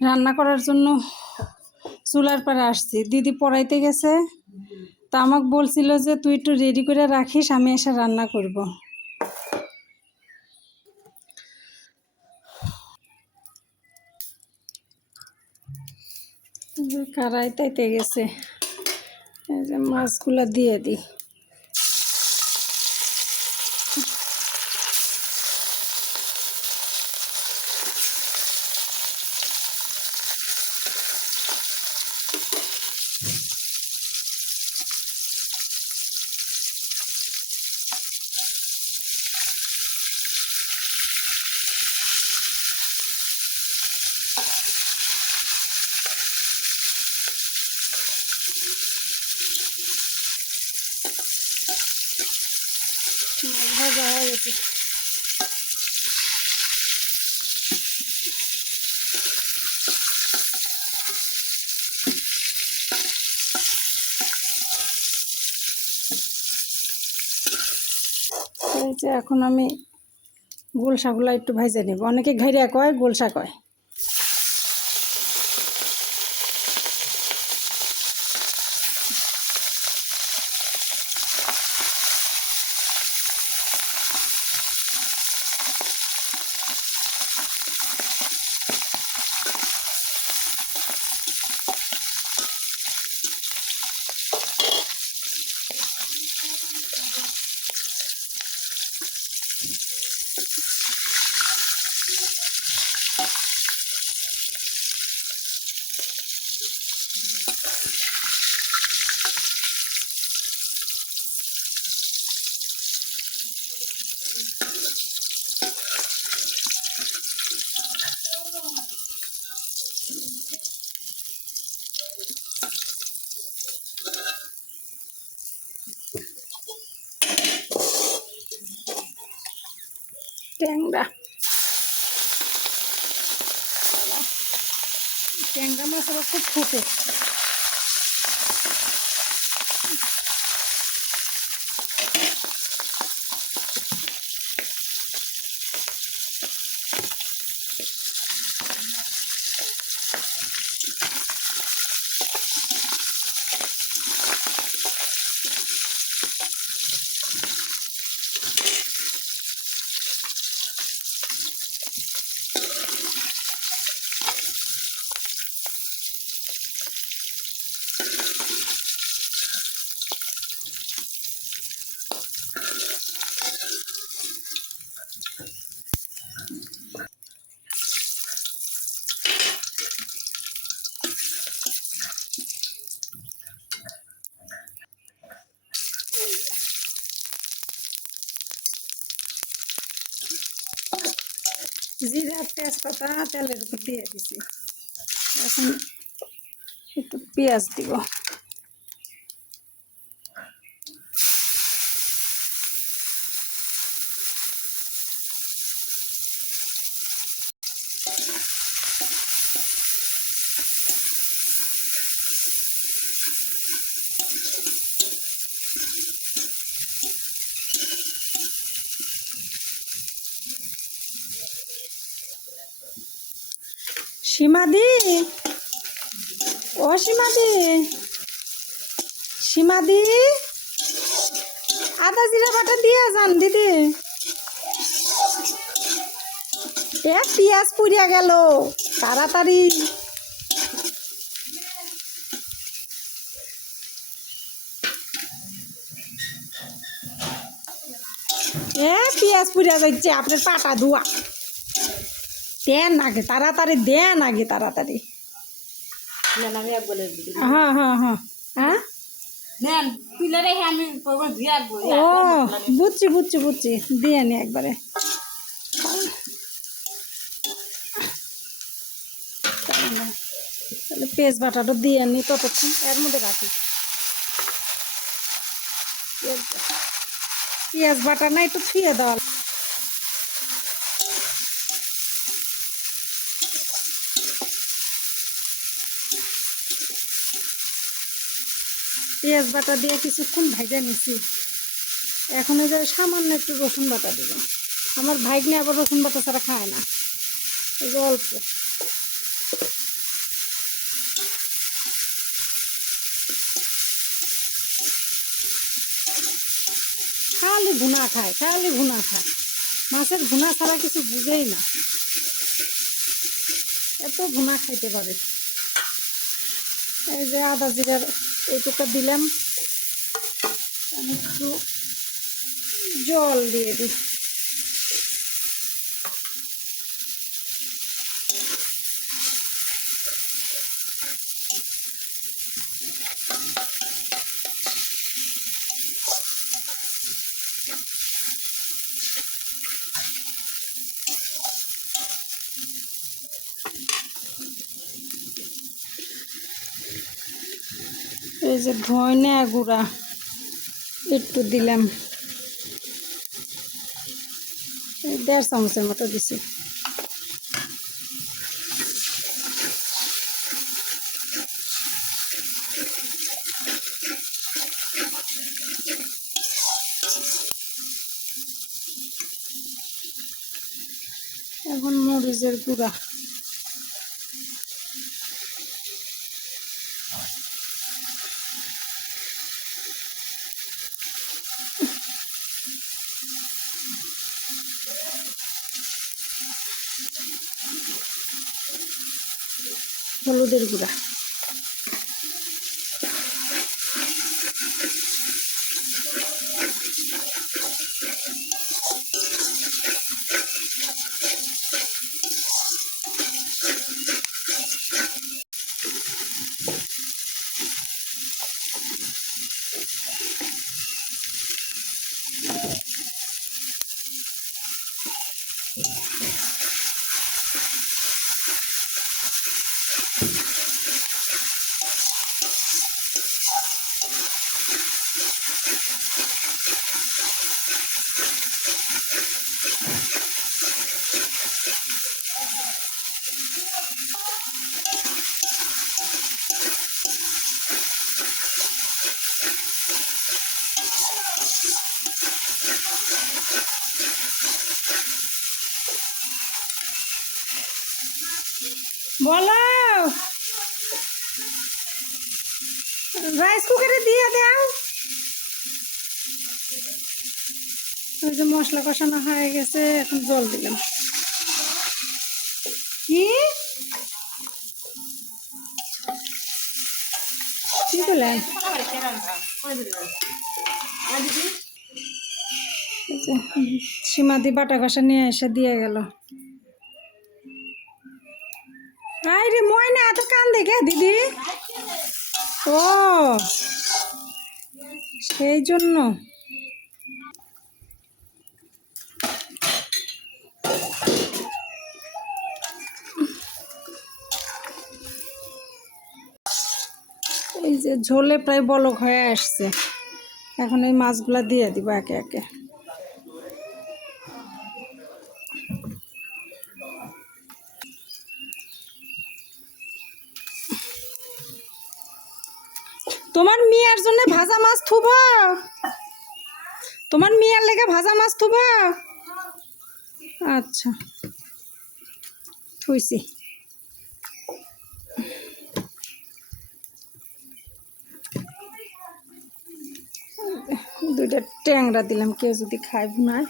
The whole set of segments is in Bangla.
রান্না করার জন্য চুলার পাড়ে আসছি। দিদি পড়াইতে গেছে, তা আমাকে বলছিল যে তুই একটু রেডি করে রাখিস, আমি এসে রান্না করব। কড়াইতে গেছে, এই যে মাছগুলো দিয়ে দিই। ভাজা হয়ে গেছে। এই যে এখন আমি গোলসাগুলো একটু ভাজে নেব। অনেকে ঘাইরা কয়, গোলসা কয়। ট্যাংরা ট্যাংরা মাছ আবার খুব ফুটে। জিরা তেজপাতা তেলের উপর দিয়ে দিছি। এখন একটু পেঁয়াজ দিব। সীমাদি, ও সীমাদি, সীমাদি, আদা জিরা বাটা দিয়ে যান দিদি। পেঁয়াজ পুড়িয়া গেল, তাড়াতাড়ি। পেঁয়াজ পুড়িয়া যাচ্ছে, আপনার পাটা ধোয়া। দেন আগে তাড়াতাড়ি, দেন আগে তাড়াতাড়ি। হ্যাঁ হ্যাঁ হ্যাঁ হ্যাঁ, ও বুঝছি বুঝছি বুঝছি, দিয়ে নি একবারে। তাহলে পেঁয়াজ বাটাটা দিয়ে নি, ততক্ষণ এর মধ্যে রাখি। পেঁয়াজ বাটা না একটু ছুঁয়ে দেওয়া। পেঁয়াজ বাটা দিয়ে কিছুক্ষণ ভাজা নিছি। এখন এই যে সামান্য একটু রসুন বাটা দিব। আমার ভাইগনে আবার রসুন বাটা ছাড়া খায় না, এই যে অল্প। খালি ভুনা খায়, খালি ভুনা খায়, মাছের ভুনা ছাড়া কিছু বুঝেই না, এত ভুনা খাইতে পারে। এই যে আদা জিরার এইটুকু দিলাম, আমি একটু জল দিয়ে দিই। এই যে ধনিয়া গুঁড়া একটু দিলাম, 1.5 চামচের মতো দিছি। এখন মরিচের গুঁড়া, হলুদের গুঁড়া, বলো রাইস কুকারে দিয়ে দাও। ওই যে মশলা কষানো হয়ে গেছে, এখন জল দিলাম। কি কি বলেন? সীমাদি বাটা কষা নিয়ে এসে দিয়ে গেল। আরে ময়না এত কান দেখে দিদি, ও সেই জন্য। এই যে ঝোলে প্রায় বলক হয়ে আসছে, এখন এই মাছগুলা দিয়ে দিব একে একে। তোমার মেয়ের জন্য ভাজা মাছ থুব, তোমার মেয়ের লেগে ভাজা মাছ থুব। আচ্ছা থুইছি। দুইটা ট্যাংরা দিলাম, কেউ যদি খায় ভুনায়।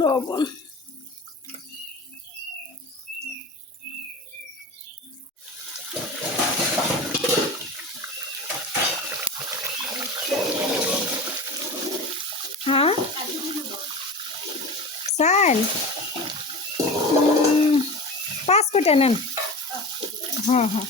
লবণ, হ্যাঁ চাল 5 কোটা নেন। হ্যাঁ হ্যাঁ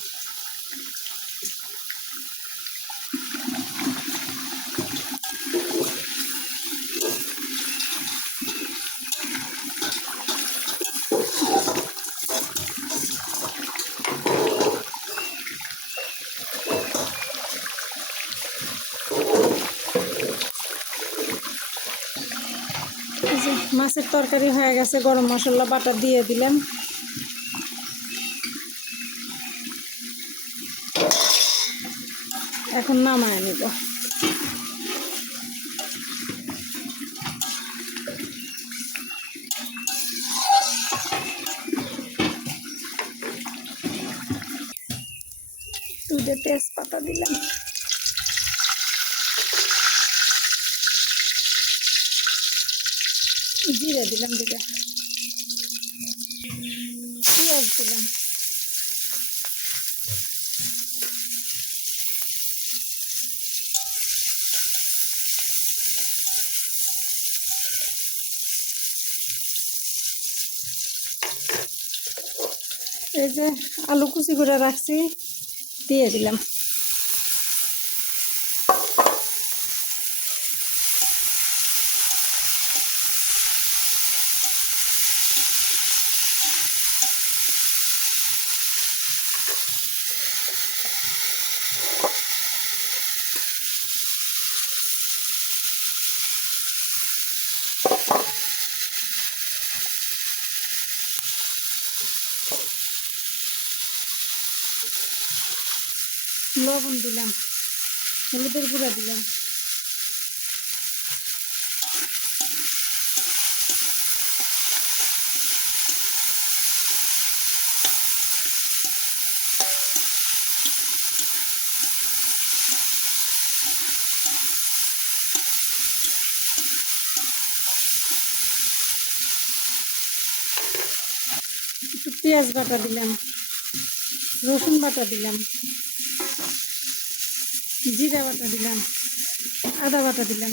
মাছের তরকারি হয়ে গেছে, গরম মশলা বাটা দিয়ে দিলাম। এখন নামায় নিব। দুধে তেজপাতা দিলাম, জিরে দিলাম, দিলাম পেঁয়াজ দিলাম, এই যে আলু কুচি করে রাখছি দিয়ে দিলাম। লবণ দিলাম, হলুদের গুঁড়া দিলাম, একটু পেঁয়াজ বাটা দিলাম, রসুন বাটা দিলাম, জিরা বাটা দিলাম, আদা বাটা দিলাম,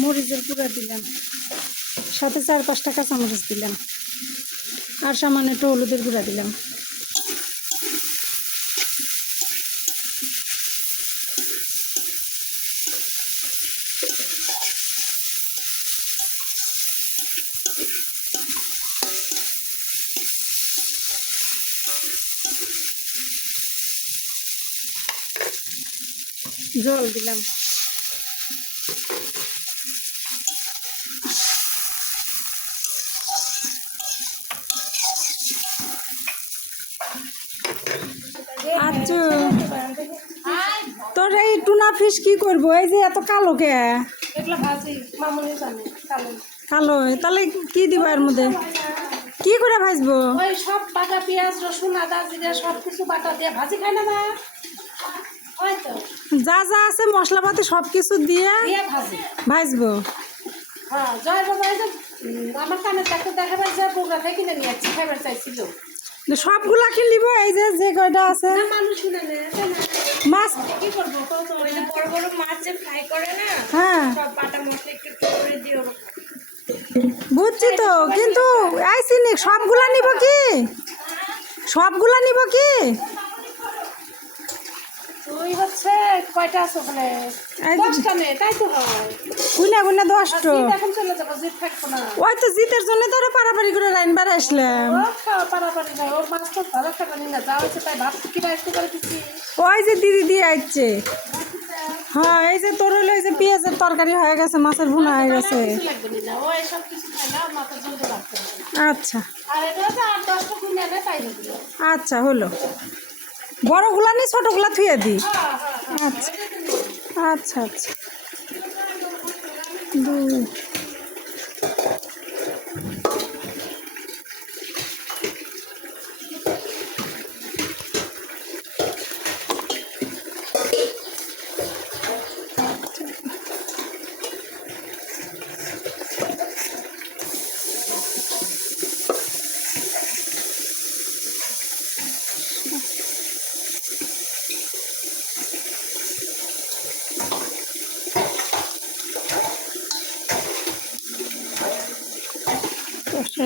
মরিচের গুঁড়া দিলাম, সাথে 4-5টা কাঁচামরিচ দিলাম, আর সামান্য একটু হলুদের গুঁড়া দিলাম। জল দিলাম, আচ্ছা তোর এই টুনা ফিশ কি করবো? এই যে এত কালো কে? কালো তাহলে কি দিব এর মধ্যে? কি করে ভাজবো? ওই সব বাটা পেঁয়াজ রসুন আদা জিরা সব কিছু বাটা দিয়ে ভাজি খাই না মা? হয়তো যা যা আছে মশলাপাতি সব কিছু দিয়ে ভাজবো। হ্যাঁ জয় বাবা এই যে আমার কানে দেখতে দেখাবার যে বগুড়া থেকে কিনে নিয়ে যাচ্ছি খাবার চাইছিল। সবগুলা কি নিব? এই যে যে কয়টা আছে না মানুষ কিনে নেয় মাছ কি করবো তো ওই যে বড় বড় মাছ যে ফ্রাই করে না হ্যাঁ সব বাটা মশলা একটু একটু করে দিও। বুঝছি তো, কিন্তু এই চিনি সবগুলা নিব কি? সবগুলা নিব কি? তুই হচ্ছে কয়টা আছে ওখানে? এই যে 10টা নেই তাই তো হয়। গুনা গুনা 10টা। এখন চলে যাবো জিত থাকবো না। ওই তো জিতের জন্য তো পারাপারি করে লাইন বার আসলাম। ও খাওয়া পারাপারি না ওর মাছ তো ভালো খাবে না যা হয়েছে তাই ভাত কি রাইস করে দিচ্ছি। ওই যে দিদি দিয়ে আসছে। হ্যাঁ এই যে তোর হলো এই যে পেঁয়াজের তরকারি হয়ে গেছে, মাছের ভুনা হয়ে গেছে। কিছু লাগবে না ও এসব কিছু খাই না মাথা জলদি রাখতে হবে। আচ্ছা আর এটা তো 8-10টা কিনে এনে তাই হবে। আচ্ছা হলো, বড়গুলা নি ছোটগুলা থুয়ে দি। হ্যাঁ হ্যাঁ আচ্ছা আচ্ছা আচ্ছা দুই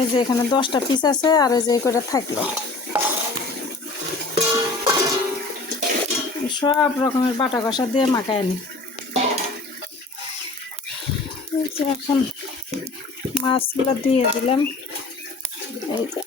এই যে এখানে 10টা পিস আছে আর এই যে করে থাকলো সব রকমের বাটা কষা দিয়ে মাখায় নি। এই যে এখন মাছগুলো দিয়ে দিলাম। এই যে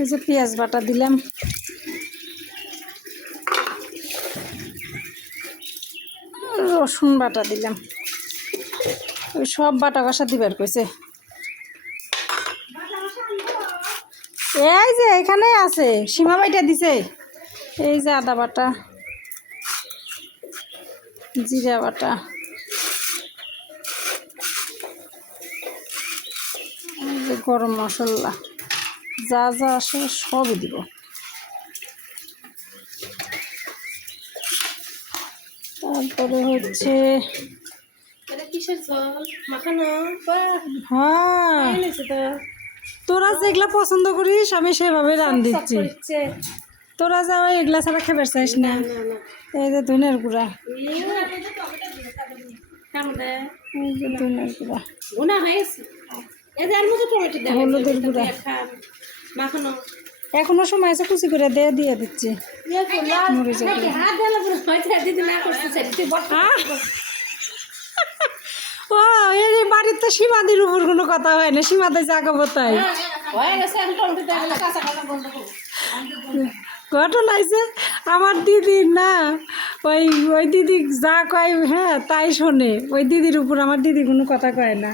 এই যে পেঁয়াজ বাটা দিলাম, রসুন বাটা দিলাম, ওই সব বাটা কষা দিবার কইছে। এই যে এখানেই আছে, সীমা বাইটা দিছে। এই যে আদা বাটা, জিরা বাটা, এই যে গরম মশলা, যা যা আসে সবই দিব। তারপরে হচ্ছে এটা কিসের ঝোল মাখানো? হ্যাঁ, এনেছে তো তোরা যেগুলা পছন্দ করিস আমি সেভাবে রান দিচ্ছি। করছে। তোরা যা এগুলা ছাড়া খেবার চাইস না। এই যে ধনের গুঁড়া, এই যে ধনের গুঁড়া, গুনা হয়েছে। এদের মধ্যে টমেটো দেয়, হলুদের গুঁড়া, মাখানো এখনো সময় আছে, কুচি করে দিয়ে দিচ্ছি। মরিচের গুঁড়া। হাত দিলে হয়তো দিদি না করতেছে। ও এই বাড়ির তো সীমাদির উপর কোনো কথা হয় না, সীমাতে যা খাবো তাই। হয়ে গেছে, এখন টমেটো দেওয়া গেলে কাঁচা কাঁচা বন্ধ করবো। ঘটনা আছে আমার দিদির না, ওই ওই দিদি যা কয় হ্যাঁ তাই শোনে। ওই দিদির উপর আমার দিদি কোনো কথা কয় না।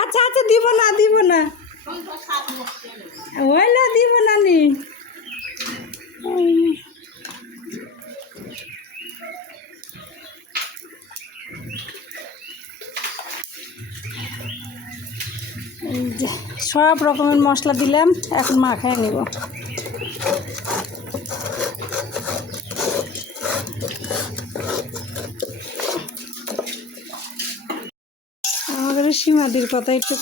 আচ্ছা আচ্ছা, দিব না হইলে দিব না নি। এই যে সব রকমের মশলা দিলাম, এখন মাখায় নিব। আমাদের সীমাদির কথা একটু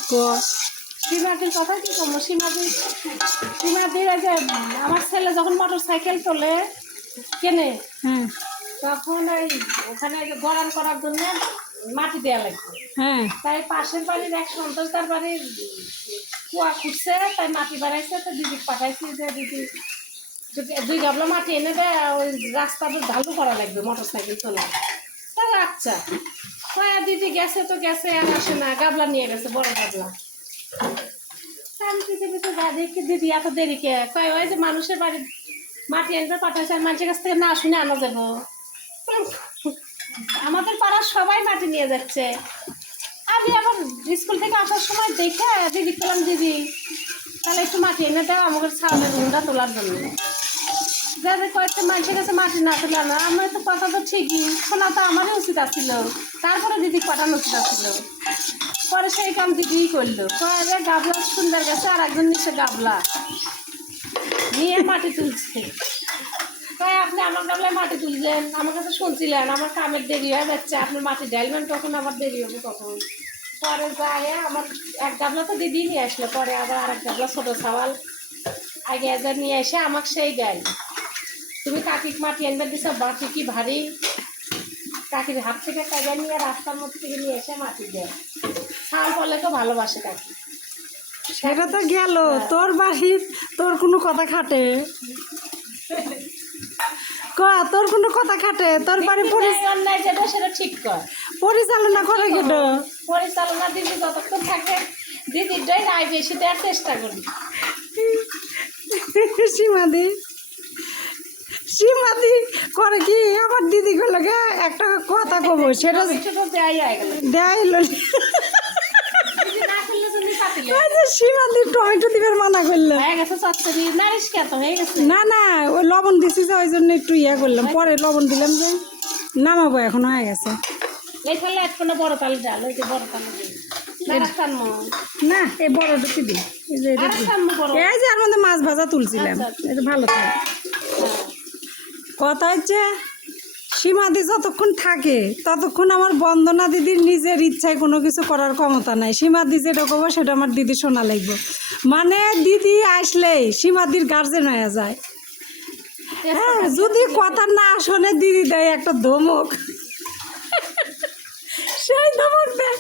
সীমাদির কথা কি করবো? সীমাদির এই যে আমার ছেলে যখন মোটর সাইকেল তোলে কেনে, হ্যাঁ তখন ওখানে গড়ান করার জন্য মাটি দেওয়া লাগবে। হ্যাঁ, তাই পাশের বাড়ির এক সন্তোষদার বাড়ির কুয়া খুঁজছে, তাই মাটি বাড়াইছে। তো দিদি পাঠাইছি যে দিদি 2 গাবলা মাটি এনে দেয়, ওই রাস্তাটা ঢালু করা লাগবে মোটর সাইকেল তোলা। তাই আচ্ছা দিদি গেছে তো গেছে, আর আসে না, গাবলা নিয়ে গেছে, বড় গাবলা। আমি পৃথিবীতে যা দেখি দিদি এত দেরি কে কয়, ওই যে মানুষের বাড়ির মাটি এনে পাঠাইছে, আর মানুষের কাছ থেকে না শুনে আনা যাবো। আমাদের পাড়ার সবাই মাটি নিয়ে যাচ্ছে। আমি আবার স্কুল থেকে আসার সময় দেখে দিদি বললাম, দিদি তাহলে একটু মাটি এনে দাও আমাদের ছাউনের রুমটা তোলার জন্য। যাদের কয়েকটা মানুষের কাছে মাটি না তোলা না, আমার তো কথা তো ঠিকই, শোনা তো আমারই উচিত আসছিল, তারপরে দিদি পাঠানো উচিত আসছিল। পরে সেই কাম দিদিই করলো। পরে গাবলা সুন্দর গেছে, আর একজন নিচে গাবলা নিয়ে মাটি তুলছে। তাই আপনি আমার গাবলায় মাটি তুলছেন, আমার কাছে শুনছিলেন আমার কামের দেরি হয়ে যাচ্ছে, আপনি মাটি ঢালবেন, তখন আবার দেরি হবে তখন। পরে যায় আমার এক গাবলা তো দিদি নিয়ে আসলো, পরে আবার আরেক গাবলা ছোটো সাওয়াল আগে এদের নিয়ে এসে আমাকে সেই দেয়, তুমি কাকির মাটি এনবে দিছ, মাটি কি ভারী। কাকির হাত থেকে কাজে নিয়ে রাস্তার মধ্যে থেকে নিয়ে এসে মাটি দেয়। ছাল পড়লে তো ভালোবাসে কাকি। সেটা তো গেল, তোর বাড়ির তোর কোনো কথা খাটে তোর কোনো কথা খাটে? তোর বাড়ি অন্যায় যেটা সেটা ঠিক কর, পরিচালনা করে কেন? পরিচালনা দিদি যতক্ষণ থাকে দিদিটাই রায় বেশি দেওয়ার চেষ্টা করি। সীমাদি করে কি, আমার দিদি গুলো একটা কথা কব, সেটা দেয় সীমাদি টমেটো দিবের মানা করলো। না না, ওই লবণ দিছি যে ওই জন্য একটু ইয়া করলাম, পরে লবণ দিলাম যে নামাবো, এখন হয়ে গেছে। বড় তাল ডাল, ওই যে বড় তাল না, এই বড় ঢুকি দিই, এই যে এর মধ্যে মাছ ভাজা তুলছিলাম, এটা ভালো থাকে। কথা হচ্ছে সীমাদি যতক্ষণ থাকে ততক্ষণ আমার বন্দনা দিদির নিজের ইচ্ছায় কোনো কিছু করার ক্ষমতা নাই। সীমাদি যেটা করবো সেটা আমার দিদি শোনা লাগবে, মানে দিদি আসলেই সীমাদির গার্জেন হয়ে যায়। হ্যাঁ, যদি কথা না শোনে দিদি দেয় একটা ধমক, সেই ধমক দেয়।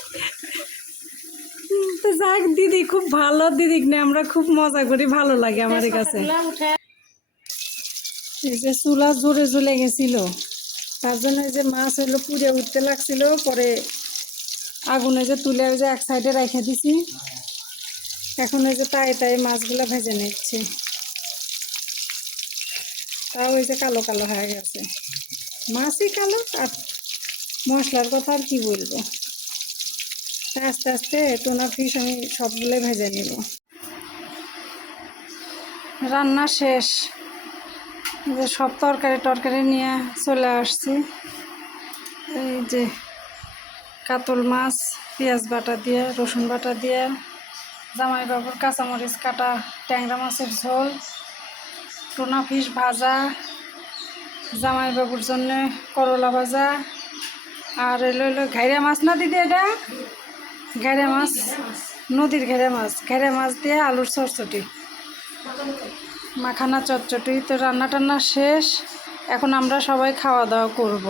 তো যাক, দিদি খুব ভালো, দিদি নিয়ে আমরা খুব মজা করি, ভালো লাগে আমাদের কাছে। এই যে চুলা জোরে জ্বলে গেছিল, তার জন্য যে মাছ হইলো পুড়ে উঠতে লাগছিল, পরে আগুনে যে তুলে যে এক সাইডে রেখে দিছি, এখন ওই যে তাই তাই মাছগুলো ভেজে নিচ্ছি, তাও ওই যে কালো কালো হয়ে গেছে, মাছই কালো আর মশলার কথা আর কি বলবো। তা আস্তে আস্তে টুনা ফিশ আমি সবগুলো ভেজে নিব। রান্না শেষ, যে সব তরকারি নিয়ে চলে আসছি। এই যে কাতল মাছ পেঁয়াজ বাটা দিয়ে রসুন বাটা দিয়ে, জামাইবাবুর কাঁচামরিচ কাটা, ট্যাংরা মাছের ঝোল, টুনা ফিশ ভাজা, জামাইবাবুর জন্য করলা ভাজা, আর এলো ঘাইরা মাছ না দিদি, এটা ঘাইরা মাছ, নদীর ঘাইরা মাছ দিয়ে আলুর চটচটি, মাখানা চটচটি। তো রান্না টান্না শেষ, এখন আমরা সবাই খাওয়া দাওয়া করব।